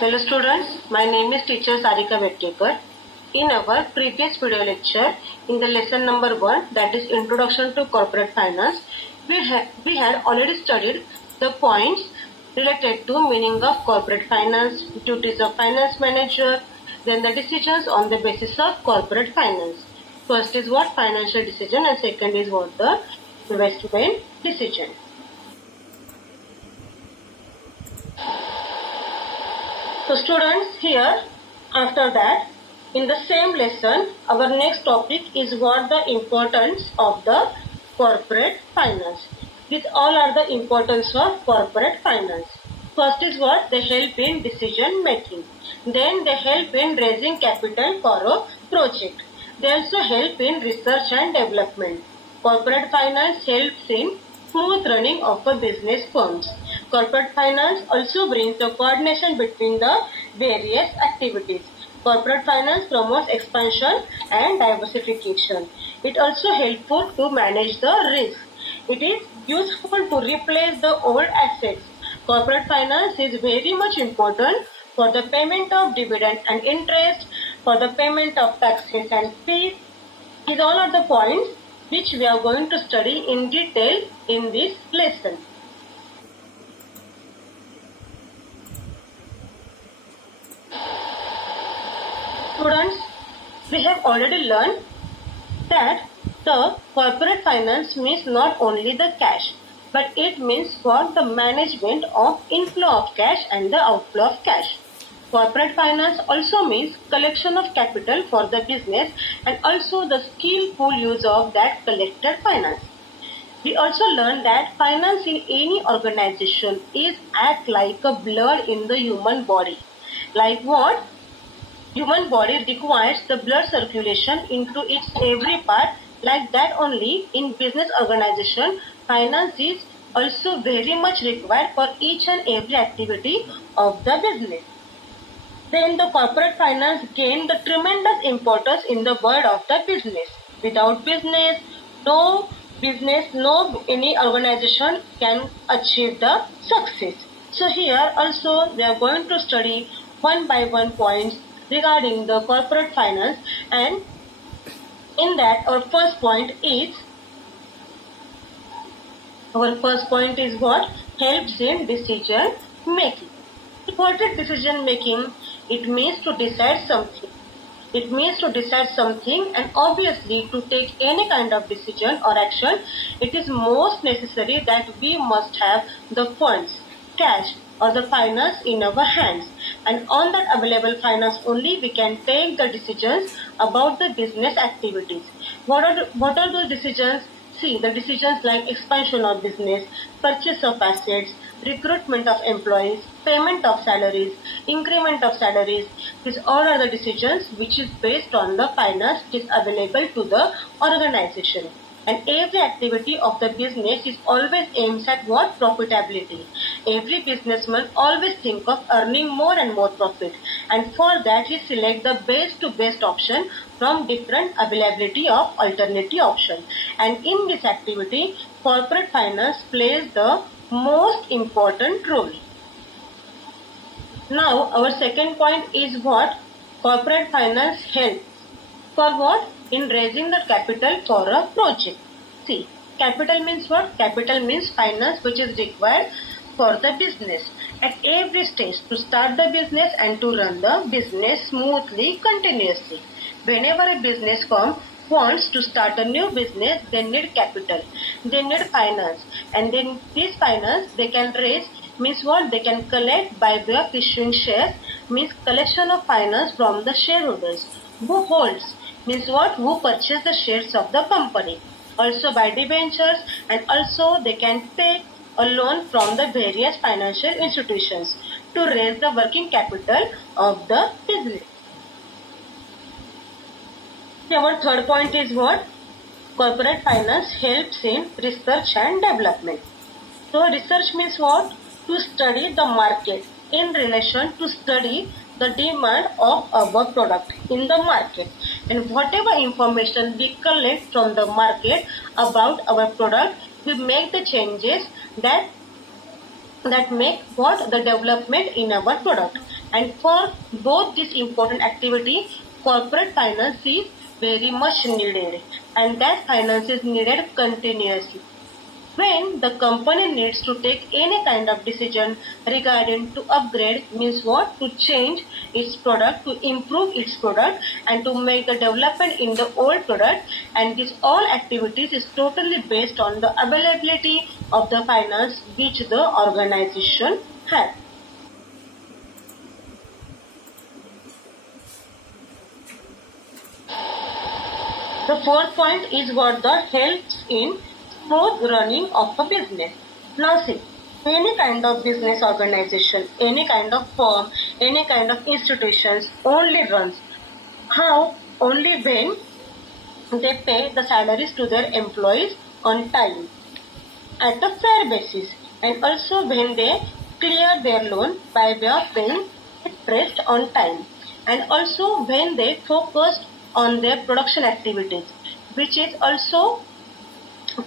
Hello students, my name is teacher Sarika Vetkekar. In our previous video lecture, in the lesson number 1, that is Introduction to Corporate Finance, we had already studied the points related to meaning of corporate finance, duties of finance manager, then the decisions on the basis of corporate finance. First is what financial decision and second is what the investment decision. So students, here after that, in the same lesson, our next topic is what the importance of the corporate finance. These all are the importance of corporate finance. First is what? They help in decision making. Then they help in raising capital for a project. They also help in research and development. Corporate finance helps in smooth running of a business firms. Corporate finance also brings the coordination between the various activities. Corporate finance promotes expansion and diversification. It also helpful to manage the risk. It is useful to replace the old assets. Corporate finance is very much important for the payment of dividend and interest, for the payment of taxes and fees. These all are the points which we are going to study in detail in this lesson. Students, we have already learned that the corporate finance means not only the cash, but it means for the management of inflow of cash and the outflow of cash. Corporate finance also means collection of capital for the business and also the skillful use of that collected finance. We also learned that finance in any organization is act like a blood in the human body. Like what? Human body requires the blood circulation into its every part. Like that only in business organization, finance is also very much required for each and every activity of the business. Then the corporate finance gained the tremendous importance in the world of the business. Without business, no any organization can achieve the success. So here also we are going to study one by one points regarding the corporate finance, and in that our first point is what? Helps in decision making. What is decision making? It means to decide something. It means to decide something, and obviously to take any kind of decision or action, it is most necessary that we must have the funds, cash or the finance in our hands, and on that available finance only we can take the decisions about the business activities. What are those decisions? See, the decisions like expansion of business, purchase of assets, recruitment of employees, payment of salaries, increment of salaries. These all are the decisions which is based on the finance which is available to the organization. And every activity of the business is always aims at what? Profitability. Every businessman always think of earning more and more profit, and for that he select the best option from different availability of alternative option. And in this activity, corporate finance plays the most important role. Now our second point is what? Corporate finance helps for what? In raising the capital for a project. See, capital means what? Capital means finance which is required for the business at every stage to start the business and to run the business smoothly, continuously. Whenever a business firm wants to start a new business, they need capital, they need finance, and then this finance they can raise means what? They can collect by way of issuing shares, means collection of finance from the shareholders. Who holds? Means what? Who purchase the shares of the company. Also by debentures, and also they can take a loan from the various financial institutions to raise the working capital of the business. Our third point is what? Corporate finance helps in research and development. So research means what? To study the market in relation to study the demand of our product in the market, and whatever information we collect from the market about our product, we make the changes that make what? The development in our product. And for both this important activity, corporate finance is very much needed, and that finance is needed continuously. When the company needs to take any kind of decision regarding to upgrade, means what, to change its product, to improve its product, and to make the development in the old product, and this all activities is totally based on the availability of the finance which the organization has. The fourth point is what the helps in smooth running of a business. Now see, any kind of business organization, any kind of firm, any kind of institutions only runs. How? Only when they pay the salaries to their employees on time, at a fair basis, and also when they clear their loan by way of paying interest on time, and also when they focus on their production activities, which is also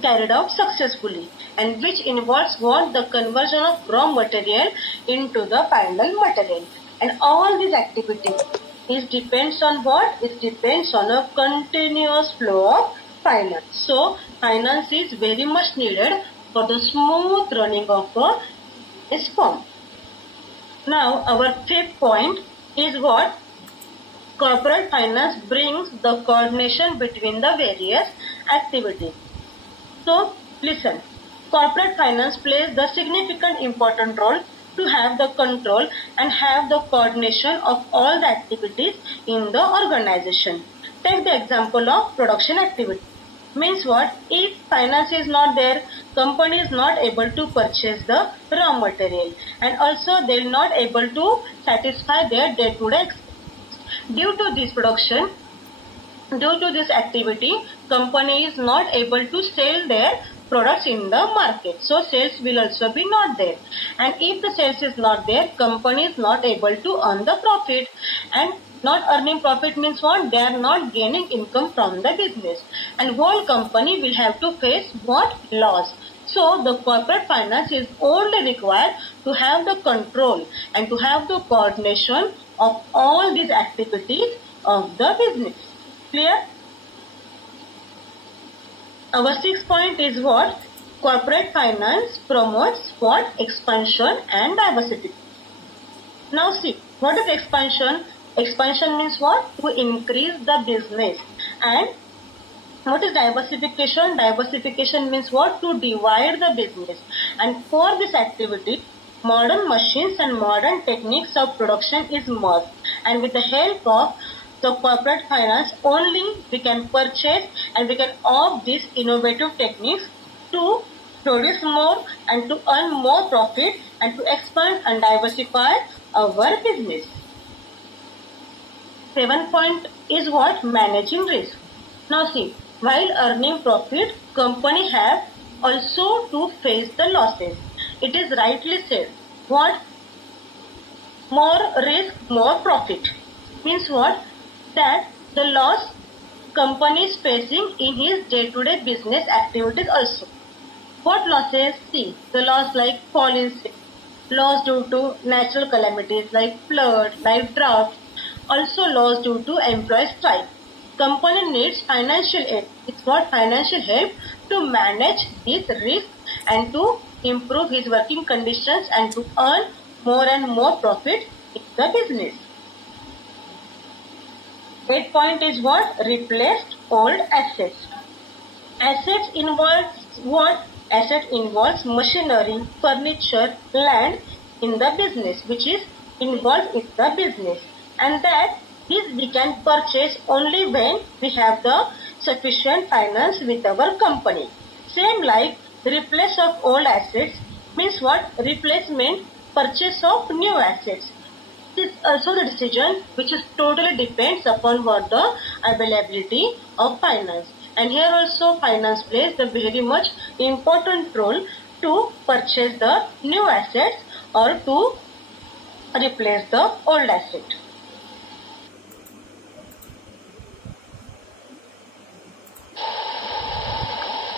carried out successfully, and which involves what, the conversion of raw material into the final material. And all these activities is depends on what? It depends on a continuous flow of finance. So finance is very much needed for the smooth running of a firm. Now our fifth point is what? Corporate finance brings the coordination between the various activities. So, listen, corporate finance plays the significant important role to have the control and have the coordination of all the activities in the organization. Take the example of production activity. Means what? If finance is not there, company is not able to purchase the raw material, and also they are not able to satisfy their day-to-day. Due to this production, due to this activity, company is not able to sell their products in the market. So sales will also be not there. And if the sales is not there, company is not able to earn the profit. And not earning profit means what? They are not gaining income from the business. And whole company will have to face what? Loss. So the corporate finance is only required to have the control and to have the coordination of all these activities of the business. Clear? Our sixth point is what? Corporate finance promotes what? Expansion and diversity. Now see, what is expansion? Expansion means what? To increase the business. And what is diversification? Diversification means what? To divide the business. And for this activity, modern machines and modern techniques of production is must. And with the help of the corporate finance, only we can purchase and we can opt these innovative techniques to produce more and to earn more profit and to expand and diversify our business. Seventh point is what? Managing risk. Now see, while earning profit, company have also to face the losses. It is rightly said, what? More risk, more profit. Means what? That the loss company is facing in his day-to-day business activities also. What losses? See, the loss like fall in sick, loss due to natural calamities like flood, like drought, also loss due to employee strike. Company needs financial aid. It's what? Financial help to manage his risk and to improve his working conditions and to earn more and more profit in the business. Eighth point is what? Replaced old assets. Assets involves what? Asset involves machinery, furniture, land in the business, which is involved in the business. And that this we can purchase only when we have the sufficient finance with our company. Same like replace of old assets means what? Replacement, purchase of new assets. This is also the decision which is totally depends upon what the availability of finance. And here also finance plays the very much important role to purchase the new assets or to replace the old asset.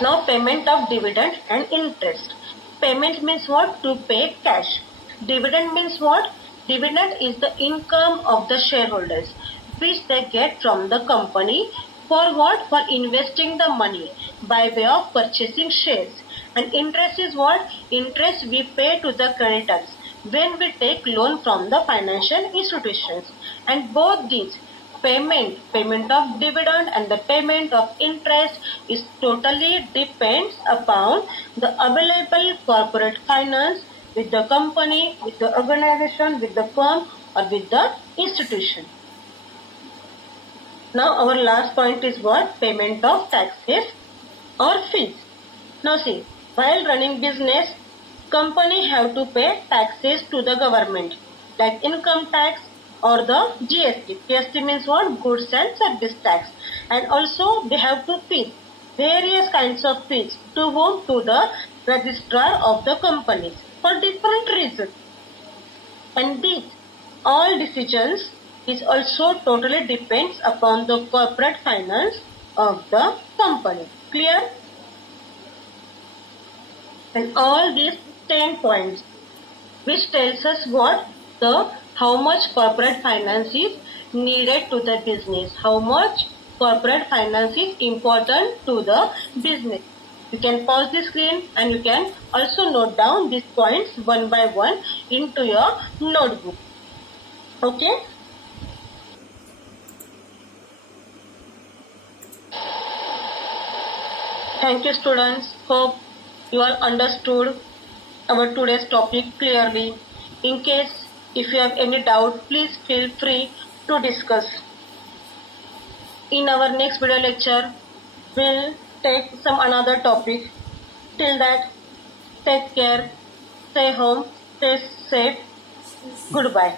Now payment of dividend and interest. Payment means what? To pay cash. Dividend means what? Dividend is the income of the shareholders which they get from the company for what? For investing the money by way of purchasing shares. And interest is what? Interest we pay to the creditors when we take loan from the financial institutions. And both these payment of dividend and the payment of interest is totally depends upon the available corporate finance with the company, with the organization, with the firm or with the institution. Now our last point is what? Payment of taxes or fees. Now see, while running business, company have to pay taxes to the government like income tax or the GST. GST means what? Goods and service tax. And also they have to pay various kinds of fees to whom? To the registrar of the companies for different reasons. And these all decisions is also totally depends upon the corporate finance of the company. Clear? And all these 10 points which tells us what? The how much corporate finance is needed to the business, how much corporate finance is important to the business. You can pause the screen and you can also note down these points one by one into your notebook. Okay? Thank you students. Hope you all understood our today's topic clearly. In case if you have any doubt, please feel free to discuss. In our next video lecture, we'll take some another topic. Till that, take care, stay home, stay safe. Goodbye.